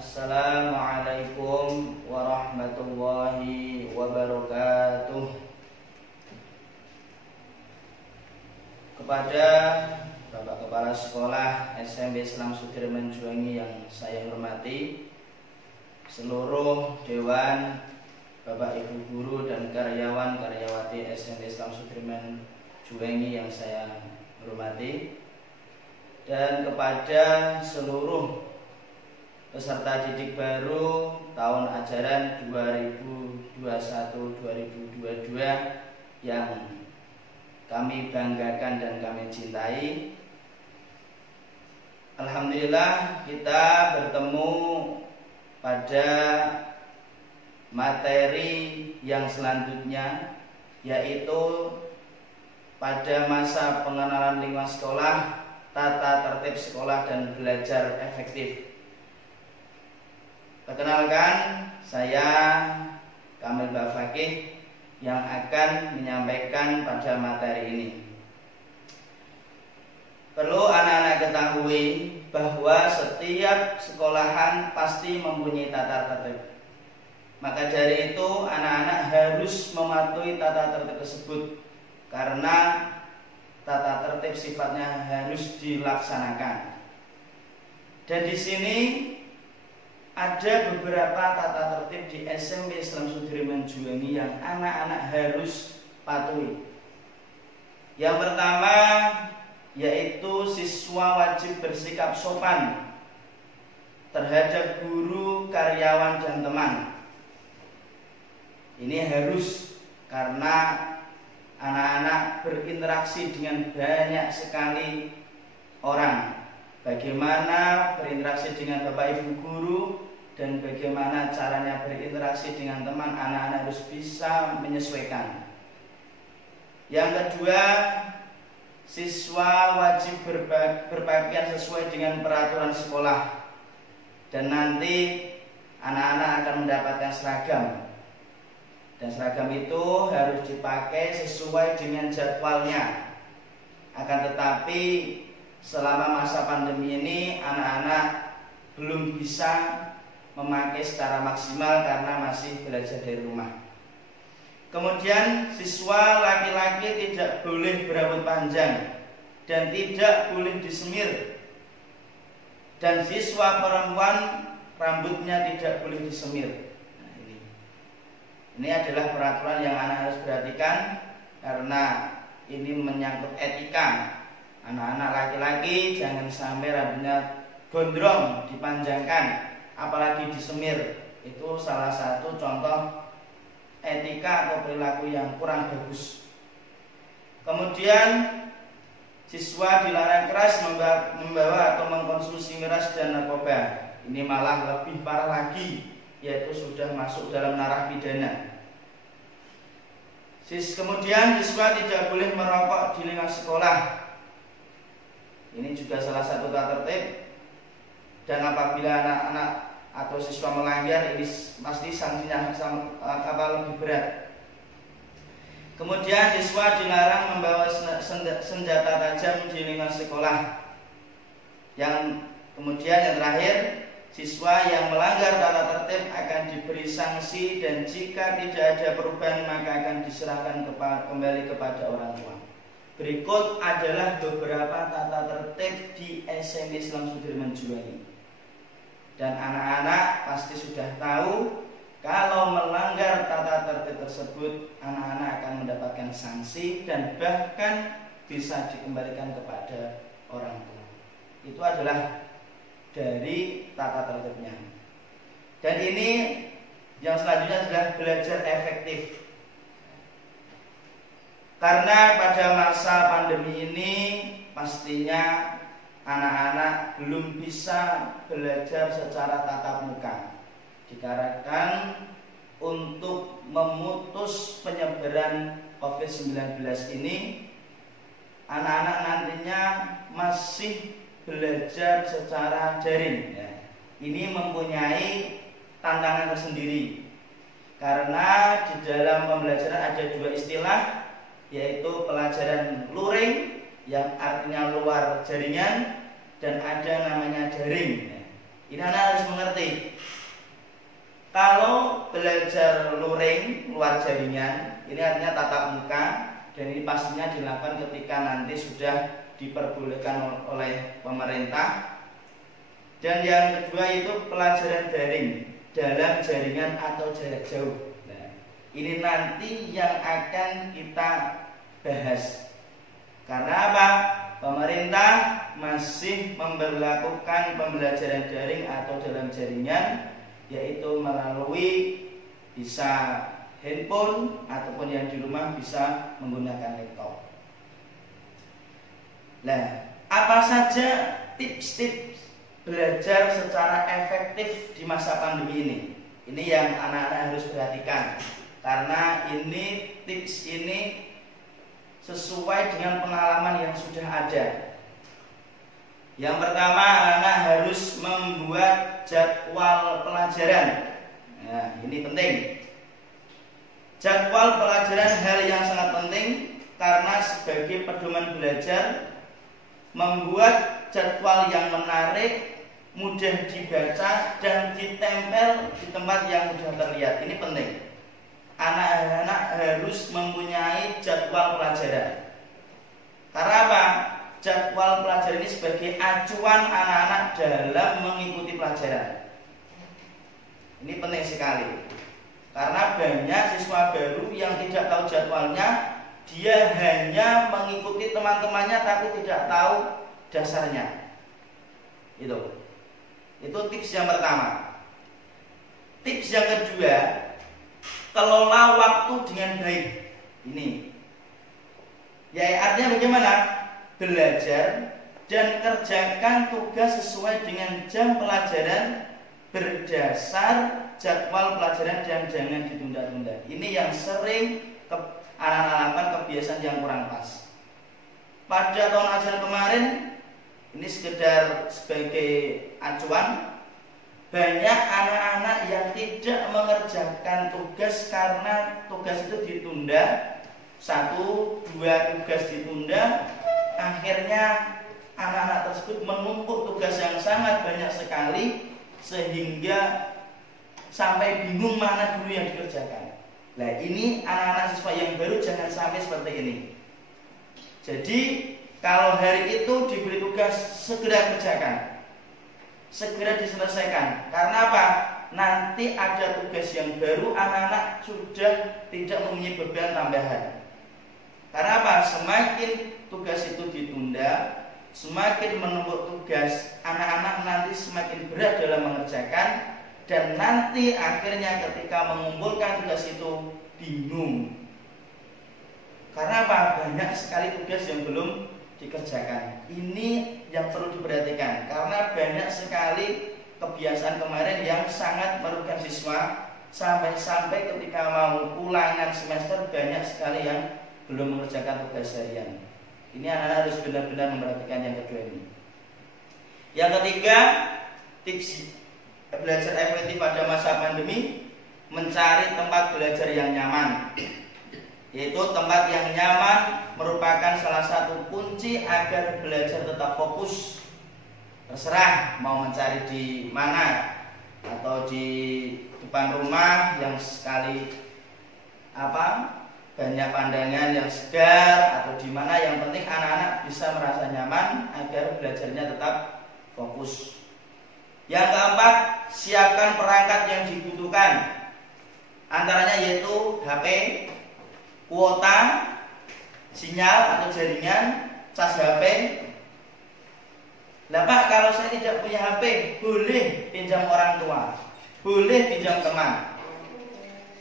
Assalamualaikum warahmatullahi wabarakatuh. Kepada Bapak Kepala Sekolah SMP Islam Sudirman Juwangi yang saya hormati, seluruh Dewan, Bapak Ibu Guru dan karyawan-karyawati SMP Islam Sudirman Juwangi yang saya hormati, dan kepada seluruh peserta didik baru tahun ajaran 2021-2022 yang kami banggakan dan kami cintai. Alhamdulillah kita bertemu pada materi yang selanjutnya, yaitu pada masa pengenalan lingkungan sekolah, tata tertib sekolah dan belajar efektif. Perkenalkan, saya Kamil Bafakih yang akan menyampaikan pada materi ini. Perlu anak-anak ketahui bahwa setiap sekolahan pasti mempunyai tata tertib. Maka dari itu anak-anak harus mematuhi tata tertib tersebut, karena tata tertib sifatnya harus dilaksanakan. Dan di sini ada beberapa tata tertib di SMP Islam Sudirman Juwangi yang anak-anak harus patuhi. Yang pertama yaitu siswa wajib bersikap sopan terhadap guru, karyawan, dan teman. Ini harus, karena anak-anak berinteraksi dengan banyak sekali orang. Bagaimana berinteraksi dengan Bapak Ibu Guru dan bagaimana caranya berinteraksi dengan teman, anak-anak harus bisa menyesuaikan. Yang kedua, siswa wajib berpakaian sesuai dengan peraturan sekolah, dan nanti anak-anak akan mendapatkan seragam. Dan seragam itu harus dipakai sesuai dengan jadwalnya. Akan tetapi selama masa pandemi ini anak-anak belum bisa memakai secara maksimal karena masih belajar dari rumah. Kemudian siswa laki-laki tidak boleh berambut panjang dan tidak boleh disemir. Dan siswa perempuan rambutnya tidak boleh disemir. Nah, ini adalah peraturan yang anak harus perhatikan, karena ini menyangkut etika. Anak-anak laki-laki jangan sampai rambutnya gondrong, dipanjangkan, apalagi disemir. Itu salah satu contoh etika atau perilaku yang kurang bagus. Kemudian siswa dilarang keras membawa atau mengkonsumsi miras dan narkoba. Ini malah lebih parah lagi, yaitu sudah masuk dalam narapidana. Kemudian siswa tidak boleh merokok di lingkungan sekolah. Ini juga salah satu tata tertib, dan apabila anak-anak atau siswa melanggar, ini pasti sanksinya lebih berat. Kemudian siswa dilarang membawa senjata tajam di lingkungan sekolah. Kemudian yang terakhir, siswa yang melanggar tata tertib akan diberi sanksi, dan jika tidak ada perubahan maka akan diserahkan kembali kepada orang tua. Berikut adalah beberapa tata tertib di SMP Islam Sudirman Juwangi. Dan anak-anak pasti sudah tahu, kalau melanggar tata tertib tersebut, anak-anak akan mendapatkan sanksi dan bahkan bisa dikembalikan kepada orang tua. Itu adalah dari tata tertibnya. Dan ini yang selanjutnya adalah belajar efektif. Karena pada masa pandemi ini pastinya anak-anak belum bisa belajar secara tatap muka, dikarenakan untuk memutus penyebaran COVID-19 ini, anak-anak nantinya masih belajar secara daring. Ini mempunyai tantangan tersendiri, karena di dalam pembelajaran ada dua istilah, yaitu pelajaran luring yang artinya luar jaringan, dan ada namanya daring. Ini anak harus mengerti. Kalau belajar luring luar jaringan, ini artinya tatap muka, dan ini pastinya dilakukan ketika nanti sudah diperbolehkan oleh pemerintah. Dan yang kedua itu pelajaran daring dalam jaringan atau jarak jauh. Nah, ini nanti yang akan kita bahas. Karena apa? Pemerintah masih memberlakukan pembelajaran daring atau dalam jaringan, yaitu melalui bisa handphone ataupun yang di rumah bisa menggunakan laptop. Nah, apa saja tips-tips belajar secara efektif di masa pandemi ini? Ini yang anak-anak harus perhatikan, karena ini tips ini sesuai dengan pengalaman yang sudah ada. Yang pertama, anak harus membuat jadwal pelajaran. Nah, ini penting. Jadwal pelajaran hal yang sangat penting, karena sebagai pedoman belajar, membuat jadwal yang menarik, mudah dibaca, dan ditempel di tempat yang mudah terlihat. Ini penting. Anak-anak harus mempunyai jadwal pelajaran. Karena apa? Jadwal pelajaran ini sebagai acuan anak-anak dalam mengikuti pelajaran. Ini penting sekali. Karena banyak siswa baru yang tidak tahu jadwalnya, dia hanya mengikuti teman-temannya tapi tidak tahu dasarnya. Itu tips yang pertama. Tips yang kedua, kelola waktu dengan baik. Ini ya, artinya bagaimana? Belajar dan kerjakan tugas sesuai dengan jam pelajaran berdasar jadwal pelajaran dan jangan ditunda-tunda. Ini yang sering anak-anak lakukan, kebiasaan yang kurang pas. Pada tahun ajaran kemarin, ini sekedar sebagai acuan, banyak anak-anak yang tidak mengerjakan tugas karena tugas itu ditunda. 1-2 tugas ditunda, akhirnya anak-anak tersebut menumpuk tugas yang sangat banyak sekali, sehingga sampai bingung mana dulu yang dikerjakan. Nah, ini anak-anak siswa yang baru jangan sampai seperti ini. Jadi kalau hari itu diberi tugas, segera kerjakan, segera diselesaikan. Karena apa? Nanti ada tugas yang baru, anak-anak sudah tidak mempunyai beban tambahan. Karena apa? Semakin tugas itu ditunda, semakin menumpuk tugas, anak-anak nanti semakin berat dalam mengerjakan, dan nanti akhirnya ketika mengumpulkan tugas itu bingung. Karena apa? Banyak sekali tugas yang belum dikerjakan. Ini yang perlu diperhatikan, karena banyak sekali kebiasaan kemarin yang sangat merugikan siswa, sampai-sampai ketika mau ulangan semester banyak sekali yang belum mengerjakan tugas harian. Ini anak-anak harus benar-benar memperhatikan yang kedua ini. Yang ketiga, tips belajar efektif pada masa pandemi, mencari tempat belajar yang nyaman. Yaitu tempat yang nyaman merupakan salah satu kunci agar belajar tetap fokus. Terserah mau mencari di mana, atau di depan rumah yang sekali banyak pandangan yang segar, atau di mana, yang penting anak-anak bisa merasa nyaman agar belajarnya tetap fokus. Yang keempat, siapkan perangkat yang dibutuhkan. Antaranya yaitu HP, kuota, sinyal atau jaringan, cas HP. Lah Pak, kalau saya tidak punya HP, boleh pinjam orang tua, boleh pinjam teman.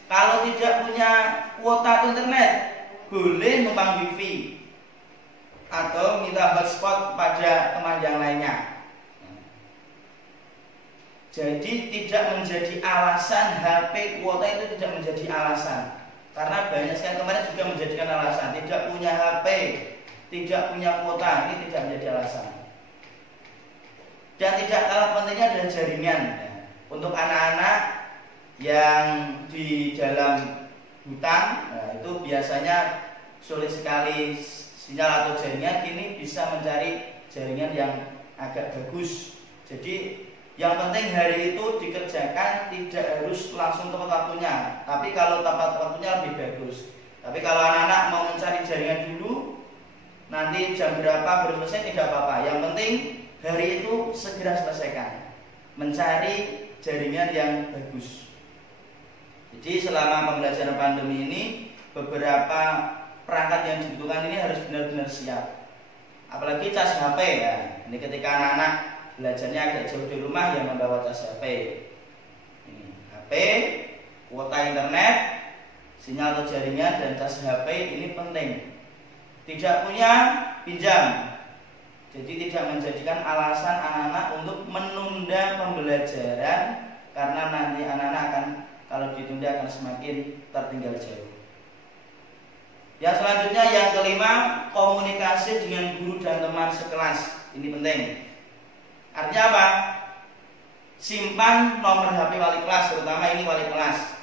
Kalau tidak punya kuota internet, boleh numpang wifi atau minta hotspot pada teman yang lainnya. Jadi tidak menjadi alasan, HP, kuota itu tidak menjadi alasan. Karena banyak sekali kemarin juga menjadikan alasan. Tidak punya HP, tidak punya kuota, ini tidak menjadi alasan. Dan tidak kalah pentingnya adalah jaringan. Untuk anak-anak yang di dalam hutan, itu biasanya sulit sekali sinyal atau jaringan. Ini bisa mencari jaringan yang agak bagus. Jadi Yang penting hari itu dikerjakan, tidak harus langsung tepat waktunya. Tapi kalau tepat waktunya lebih bagus. Tapi kalau anak-anak mau mencari jaringan dulu, nanti jam berapa baru selesai tidak apa-apa. Yang penting hari itu segera selesaikan, mencari jaringan yang bagus. Jadi selama pembelajaran pandemi ini, beberapa perangkat yang dibutuhkan ini harus benar-benar siap. Apalagi cas HP ya. Ini ketika anak-anak belajarnya agak jauh di rumah, yang membawa cas HP. Ini HP, kuota internet, sinyal atau jaringan, dan cas HP ini penting. Tidak punya, pinjam. Jadi tidak menjadikan alasan anak-anak untuk menunda pembelajaran, karena nanti anak-anak akan, kalau ditunda akan semakin tertinggal jauh. Yang selanjutnya, yang kelima, komunikasi dengan guru dan teman sekelas. Ini penting. Artinya apa? Simpan nomor HP wali kelas, terutama ini wali kelas.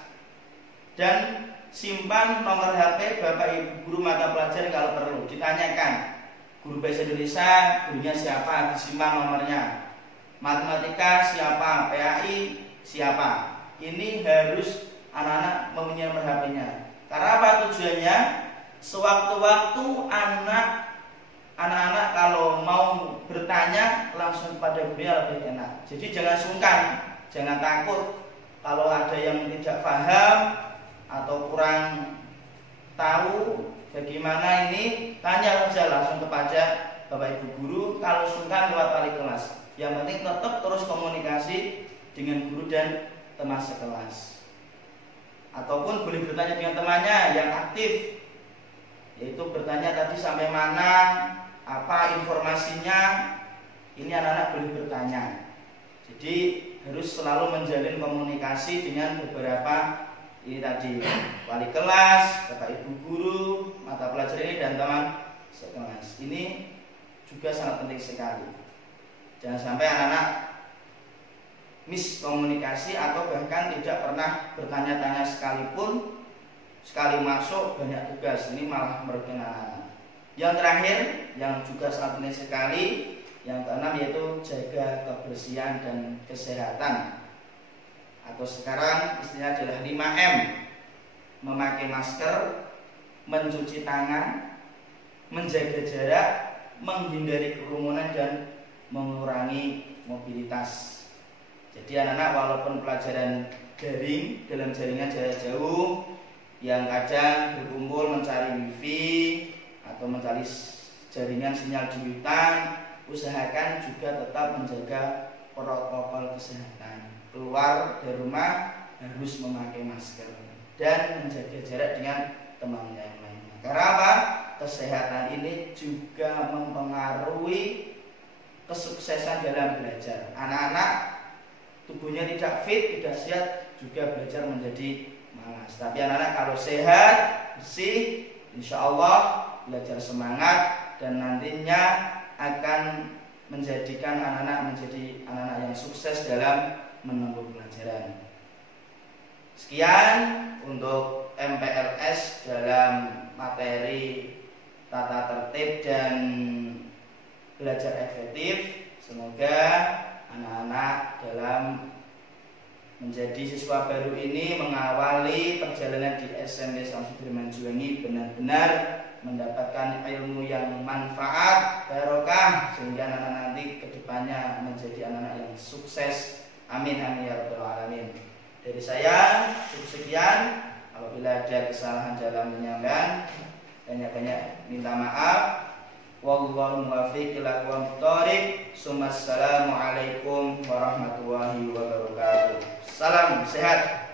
Dan simpan nomor HP Bapak Ibu guru mata pelajaran kalau perlu. Ditanyakan, guru bahasa Indonesia, gurunya siapa, disimpan nomornya. Matematika siapa, PAI siapa. Ini harus anak-anak mempunyai nomor HP-nya. Karena apa tujuannya? Sewaktu-waktu anak-anak kalau mau bertanya langsung pada gurunya lebih enak. Jadi jangan sungkan, jangan takut. Kalau ada yang tidak paham atau kurang tahu bagaimana ini, tanya saja langsung kepada Bapak Ibu guru. Kalau sungkan lewat wali kelas. Yang penting tetap terus komunikasi dengan guru dan teman sekelas. Ataupun boleh bertanya dengan temannya yang aktif, yaitu bertanya tadi sampai mana, apa informasinya. Ini anak-anak boleh bertanya. Jadi harus selalu menjalin komunikasi dengan beberapa ini tadi, wali kelas, Bapak Ibu guru, mata pelajaran ini, dan teman sekelas. Ini juga sangat penting sekali. Jangan sampai anak-anak miskomunikasi atau bahkan tidak pernah bertanya-tanya sekalipun. Sekali masuk banyak tugas, ini malah merugikan anak-anak. Yang terakhir, yang juga sangat penting sekali, yang keenam, yaitu jaga kebersihan dan kesehatan. Atau sekarang istilahnya adalah 5M. Memakai masker, mencuci tangan, menjaga jarak, menghindari kerumunan, dan mengurangi mobilitas. Jadi anak-anak walaupun pelajaran daring dalam jaringan jarak jauh, yang kadang berkumpul mencari wifi atau mencari jaringan sinyal di hutan, usahakan juga tetap menjaga protokol kesehatan. Keluar dari rumah harus memakai masker dan menjaga jarak dengan teman yang lainnya. Karena apa? Kesehatan ini juga mempengaruhi kesuksesan dalam belajar. Anak-anak tubuhnya tidak fit, tidak sehat, juga belajar menjadi malas. Tapi anak-anak kalau sehat, bersih, insya Allah belajar semangat, dan nantinya akan menjadikan anak-anak menjadi anak-anak yang sukses dalam menempuh pelajaran. Sekian untuk MPLS dalam materi tata tertib dan belajar efektif. Semoga anak-anak dalam menjadi siswa baru ini mengawali perjalanan di SMP Syamsudirman Juwangi benar-benar mendapatkan ilmu yang manfaat, barokah, sehingga anak-anak nanti kedepannya menjadi anak-anak yang sukses. Amin amin ya rabbal alamin. Dari saya cukup sekian. Apabila ada kesalahan dalam menyampaikan, banyak-banyak minta maaf. Wallahu muwaffiq ila aqwamit thoriq. Assalamualaikum warahmatullahi wabarakatuh. Salam sehat.